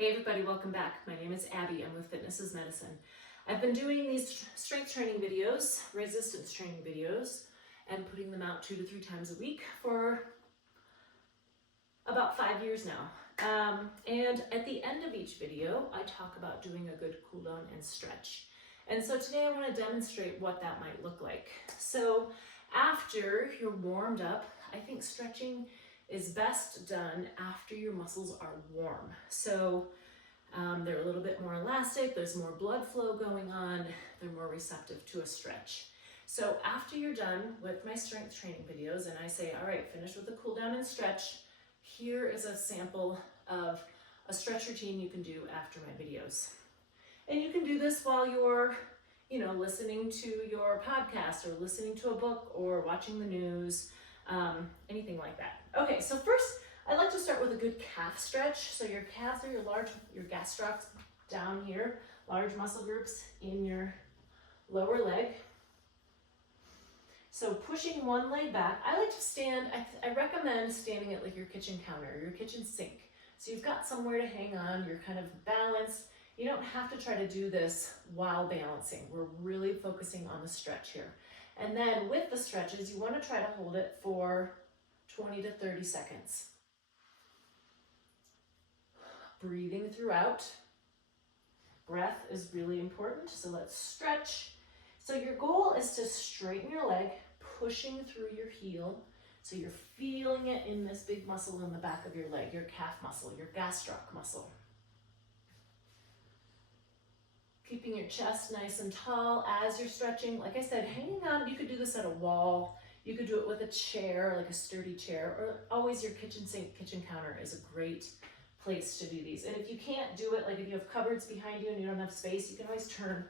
Hey everybody, welcome back. My name is Abby. I'm with Fitness is Medicine. I've been doing these strength training videos, resistance training videos, and putting them out 2 to 3 times a week for about 5 years now. And at the end of each video, I talk about doing a good cool down and stretch. And so today I want to demonstrate what that might look like. So after you're warmed up, I think stretching is best done after your muscles are warm. So they're a little bit more elastic, there's more blood flow going on, they're more receptive to a stretch. So after you're done with my strength training videos and I say, all right, finish with the cool down and stretch, here is a sample of a stretch routine you can do after my videos. And you can do this while you're, listening to your podcast or listening to a book or watching the news, anything like that. Okay, so first, I like to start with a good calf stretch. So your calves are your gastrocs down here, large muscle groups in your lower leg. So pushing one leg back, I like to stand, I recommend standing at like your kitchen counter or your kitchen sink. So you've got somewhere to hang on, you're kind of balanced. You don't have to try to do this while balancing. We're really focusing on the stretch here. And then with the stretches, you want to try to hold it for 20 to 30 seconds. Breathing throughout. Breath is really important, so let's stretch. So your goal is to straighten your leg, pushing through your heel. So you're feeling it in this big muscle in the back of your leg, your calf muscle, your gastroc muscle. Keeping your chest nice and tall as you're stretching. Like I said, hanging on, you could do this at a wall. You could do it with a chair, like a sturdy chair, or always your kitchen sink, kitchen counter is a great place to do these. And if you can't do it, like if you have cupboards behind you and you don't have space, you can always turn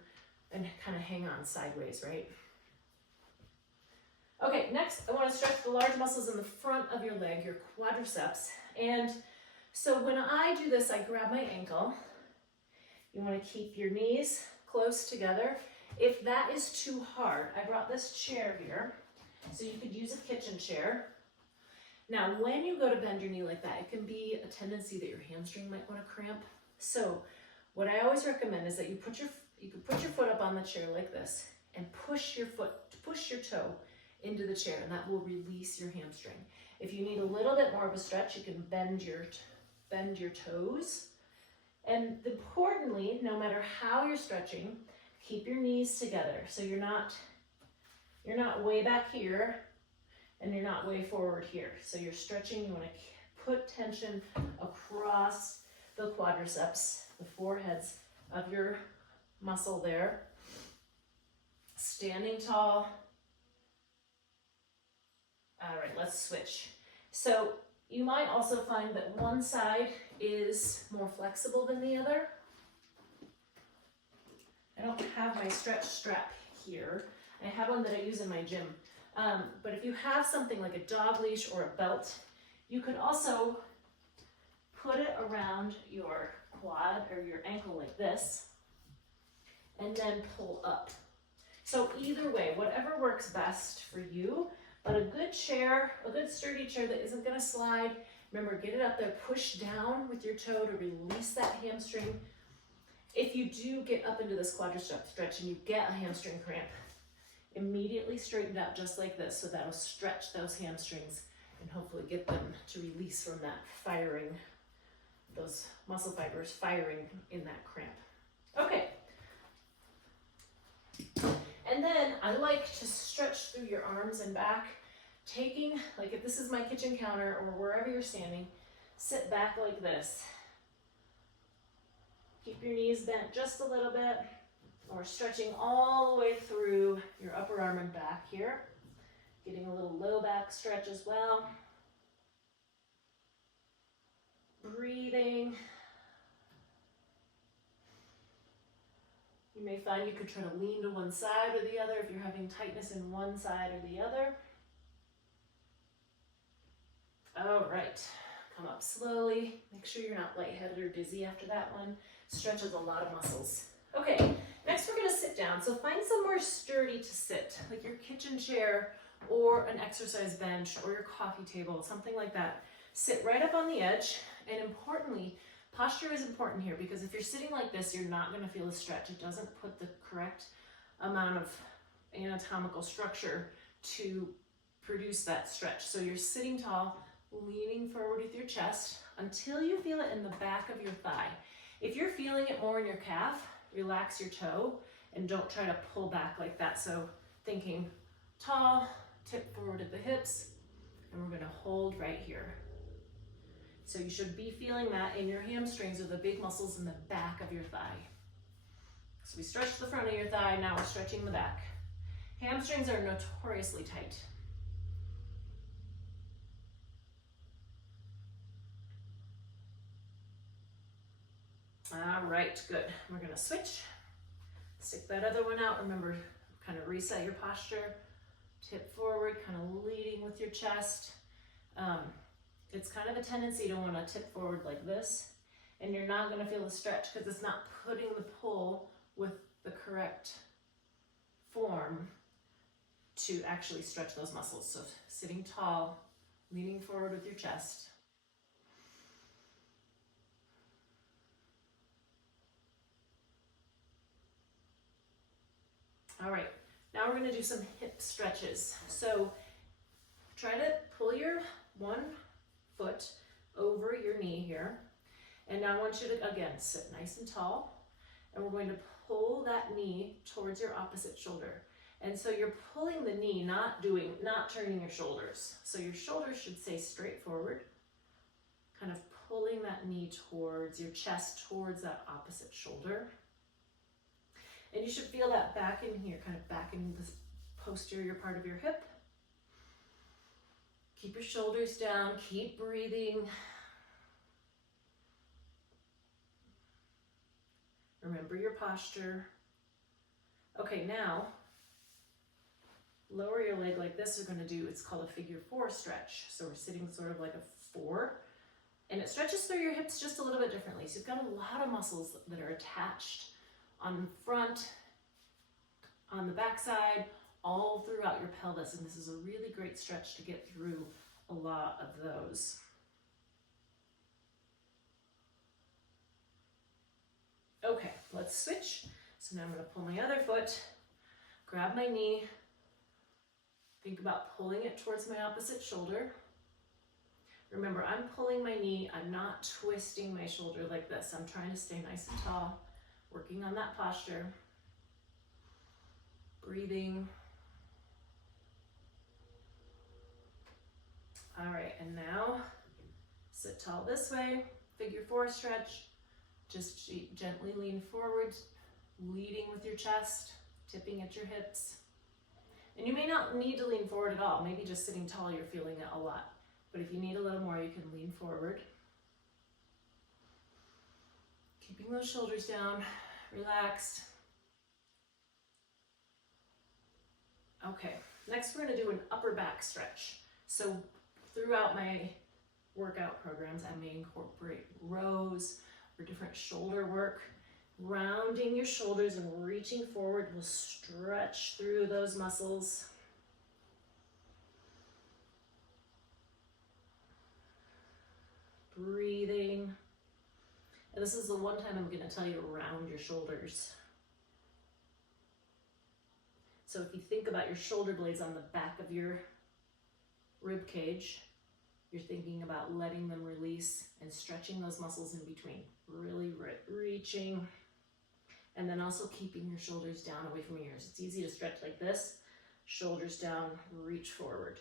and kind of hang on sideways, right? Okay, next I want to stretch the large muscles in the front of your leg, your quadriceps. And so when I do this, I grab my ankle. You want to keep your knees close together. If that is too hard, I brought this chair here, so you could use a kitchen chair. Now, when you go to bend your knee like that, it can be a tendency that your hamstring might want to cramp. So what I always recommend is that you can put your foot up on the chair like this and push your toe into the chair, and that will release your hamstring. If you need a little bit more of a stretch, you can bend your toes. And importantly, no matter how you're stretching, keep your knees together. So you're not way back here and you're not way forward here. So you're stretching, you want to put tension across the quadriceps, the foreheads of your muscle there. Standing tall. All right, let's switch. So you might also find that one side is more flexible than the other. I don't have my stretch strap here. I have one that I use in my gym. But if you have something like a dog leash or a belt, you could also put it around your quad or your ankle like this, and then pull up. So either way, whatever works best for you, but a good chair, a good sturdy chair that isn't gonna slide. Remember, get it up there, push down with your toe to release that hamstring. If you do get up into this quadricep stretch and you get a hamstring cramp, immediately straighten it out just like this, so that'll stretch those hamstrings and hopefully get them to release from that firing, those muscle fibers firing in that cramp. Okay. And then I like to stretch through your arms and back, taking, like if this is my kitchen counter or wherever you're standing, sit back like this. Keep your knees bent just a little bit, or stretching all the way through your upper arm and back here. Getting a little low back stretch as well. Breathing. You may find you could try to lean to one side or the other if you're having tightness in one side or the other. All right, come up slowly. Make sure you're not lightheaded or dizzy after that one. Stretches a lot of muscles. Okay, next we're gonna sit down. So find somewhere sturdy to sit, like your kitchen chair or an exercise bench or your coffee table, something like that. Sit right up on the edge, and importantly, Posture is important here because if you're sitting like this, you're not going to feel a stretch. It doesn't put the correct amount of anatomical structure to produce that stretch. So you're sitting tall, leaning forward with your chest until you feel it in the back of your thigh. If you're feeling it more in your calf, relax your toe and don't try to pull back like that. So thinking tall, tip forward at the hips, and we're going to hold right here. So you should be feeling that in your hamstrings or the big muscles in the back of your thigh. So we stretch the front of your thigh, now we're stretching the back. Hamstrings are notoriously tight. All right, good. We're gonna switch. Stick that other one out. Remember, kind of reset your posture. Tip forward, kind of leading with your chest. It's kind of a tendency to want to tip forward like this, and you're not going to feel the stretch because it's not putting the pull with the correct form to actually stretch those muscles. So sitting tall, leaning forward with your chest. All right, now we're going to do some hip stretches. So try to pull your one foot over your knee here. And now I want you to, again, sit nice and tall. And we're going to pull that knee towards your opposite shoulder. And so you're pulling the knee, not turning your shoulders. So your shoulders should stay straight forward, kind of pulling that knee towards your chest, towards that opposite shoulder. And you should feel that back in here, kind of back in this posterior part of your hip. Keep your shoulders down, keep breathing. Remember your posture. Okay, now, lower your leg like this. We're gonna do, it's called a figure 4 stretch. So we're sitting sort of like a 4, and it stretches through your hips just a little bit differently. So you've got a lot of muscles that are attached on the front, on the backside, all throughout your pelvis, and this is a really great stretch to get through a lot of those. Okay, let's switch. So now I'm going to pull my other foot, grab my knee, think about pulling it towards my opposite shoulder. Remember, I'm pulling my knee, I'm not twisting my shoulder like this. I'm trying to stay nice and tall, working on that posture, breathing. All right, and now sit tall this way, figure 4 stretch. Just gently lean forward, leading with your chest, tipping at your hips. And you may not need to lean forward at all. Maybe just sitting tall, you're feeling it a lot. But if you need a little more, you can lean forward. Keeping those shoulders down, relaxed. Okay, next we're gonna do an upper back stretch. So throughout my workout programs, I may incorporate rows or different shoulder work. Rounding your shoulders and reaching forward will stretch through those muscles. Breathing. And this is the one time I'm going to tell you to round your shoulders. So if you think about your shoulder blades on the back of your rib cage, you're thinking about letting them release and stretching those muscles in between. Really reaching. And then also keeping your shoulders down away from your ears. It's easy to stretch like this. Shoulders down, reach forward.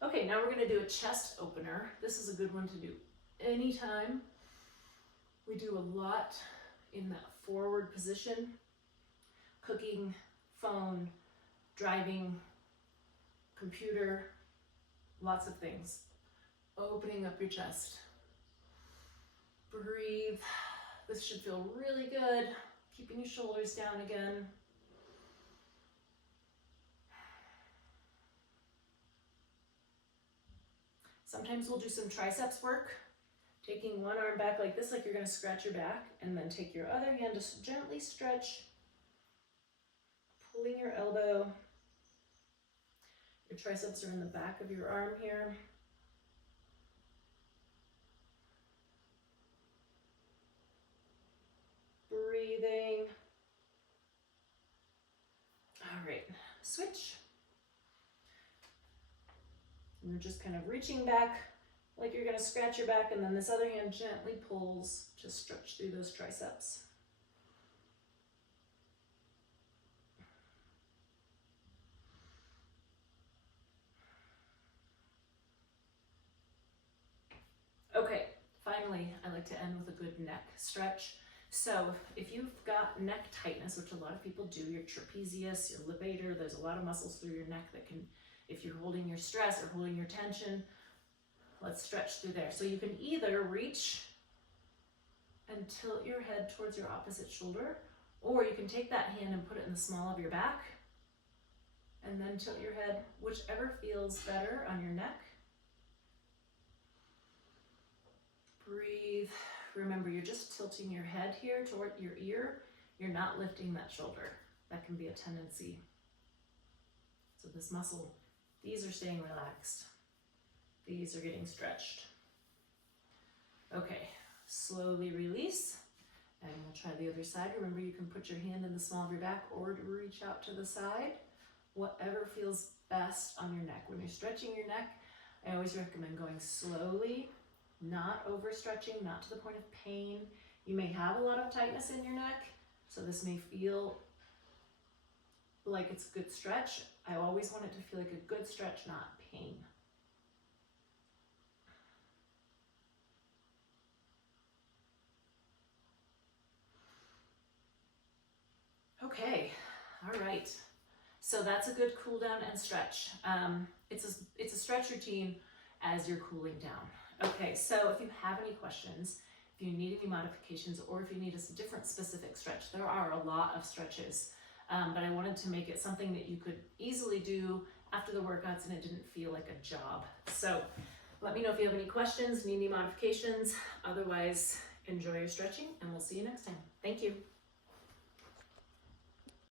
Okay, now we're gonna do a chest opener. This is a good one to do anytime. We do a lot in that forward position. Cooking, phone, driving, computer, lots of things. Opening up your chest. Breathe. This should feel really good. Keeping your shoulders down again. Sometimes we'll do some triceps work. Taking one arm back like this, like you're gonna scratch your back, and then take your other hand to gently stretch. Pulling your elbow. Your triceps are in the back of your arm here. breathing. All right, switch. And you're just kind of reaching back like you're gonna scratch your back, and then this other hand gently pulls to stretch through those triceps. Okay, finally, I like to end with a good neck stretch. So if you've got neck tightness, which a lot of people do, your trapezius, your levator, there's a lot of muscles through your neck that can, if you're holding your stress or holding your tension, let's stretch through there. So you can either reach and tilt your head towards your opposite shoulder, or you can take that hand and put it in the small of your back, and then tilt your head, whichever feels better on your neck. Breathe. Remember, you're just tilting your head here toward your ear. You're not lifting that shoulder. That can be a tendency. So this muscle, these are staying relaxed. These are getting stretched. Okay, slowly release. And we'll try the other side. Remember, you can put your hand in the small of your back or reach out to the side. Whatever feels best on your neck. When you're stretching your neck, I always recommend going slowly, not overstretching, not to the point of pain. You may have a lot of tightness in your neck, so this may feel like it's a good stretch. I always want it to feel like a good stretch, not pain. Okay, all right. So that's a good cool down and stretch. It's a stretch routine as you're cooling down. Okay, so if you have any questions, if you need any modifications, or if you need a different specific stretch, there are a lot of stretches, but I wanted to make it something that you could easily do after the workouts and it didn't feel like a job. So let me know if you have any questions, need any modifications. Otherwise, enjoy your stretching and we'll see you next time. Thank you.